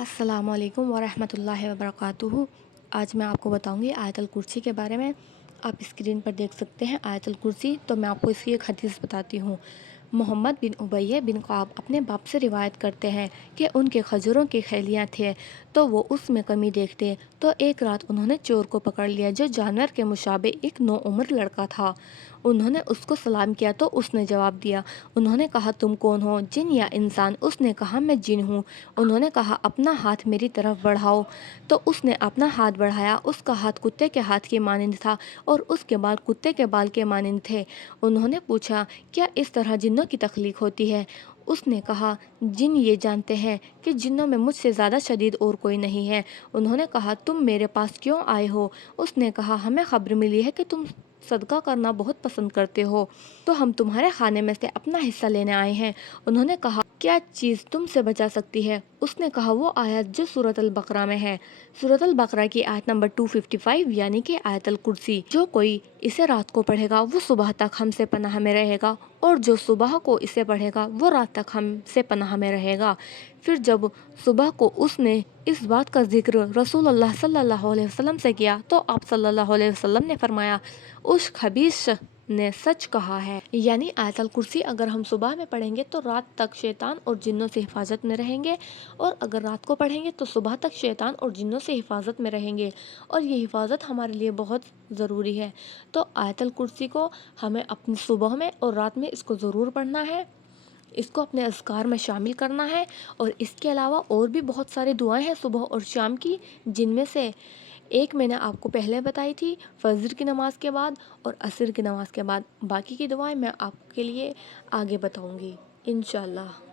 السلام علیکم ورحمۃ اللہ وبرکاتہ۔ آج میں آپ کو بتاؤں گی آیت الکرسی کے بارے میں۔ آپ اسکرین پر دیکھ سکتے ہیں آیت الکرسی، تو میں آپ کو اس کی ایک حدیث بتاتی ہوں۔ محمد بن ابی بن کعب اپنے باپ سے روایت کرتے ہیں کہ ان کے کھجوروں کی خیلیاں تھے تو وہ اس میں کمی دیکھتے، تو ایک رات انہوں نے چور کو پکڑ لیا جو جانور کے مشابہ ایک نوعمر لڑکا تھا۔ انہوں نے اس کو سلام کیا تو اس نے جواب دیا۔ انہوں نے کہا تم کون ہو، جن یا انسان؟ اس نے کہا میں جن ہوں۔ انہوں نے کہا اپنا ہاتھ میری طرف بڑھاؤ، تو اس نے اپنا ہاتھ بڑھایا۔ اس کا ہاتھ کتے کے ہاتھ کے مانند تھا اور اس کے بال کتے کے بال کے مانند تھے۔ انہوں نے پوچھا کیا اس طرح جنوں کی تخلیق ہوتی ہے؟ اس نے کہا جن یہ جانتے ہیں کہ جنوں میں مجھ سے زیادہ شدید اور کوئی نہیں ہے۔ انہوں نے کہا تم میرے پاس کیوں آئے ہو؟ اس نے کہا ہمیں خبر ملی ہے کہ تم صدقہ کرنا بہت پسند کرتے ہو، تو ہم تمہارے کھانے میں سے اپنا حصہ لینے آئے ہیں۔ انہوں نے کہا کیا چیز تم سے بچا سکتی ہے؟ اس نے کہا وہ آیت جو سورۃ البقرہ میں ہے۔ سورۃ البقرہ کی آیت نمبر 255 یعنی کہ آیت الکرسی۔ جو کوئی اسے رات کو پڑھے گا وہ صبح تک ہم سے پناہ میں رہے گا، اور جو صبح کو اسے پڑھے گا وہ رات تک ہم سے پناہ میں رہے گا۔ پھر جب صبح کو اس نے اس بات کا ذکر رسول اللہ صلی اللہ علیہ وسلم سے کیا تو آپ صلی اللہ علیہ وسلم نے فرمایا اس خبیث نے سچ کہا ہے۔ یعنی آیت الکرسی اگر ہم صبح میں پڑھیں گے تو رات تک شیطان اور جنوں سے حفاظت میں رہیں گے، اور اگر رات کو پڑھیں گے تو صبح تک شیطان اور جنوں سے حفاظت میں رہیں گے، اور یہ حفاظت ہمارے لیے بہت ضروری ہے۔ تو آیت الکرسی کو ہمیں اپنی صبح میں اور رات میں اس کو ضرور پڑھنا ہے، اس کو اپنے اذکار میں شامل کرنا ہے۔ اور اس کے علاوہ اور بھی بہت سارے دعائیں ہیں صبح اور شام کی، جن میں سے ایک میں نے آپ کو پہلے بتائی تھی فجر کی نماز کے بعد اور عصر کی نماز کے بعد۔ باقی کی دعائیں میں آپ کے لیے آگے بتاؤں گی انشاءاللہ۔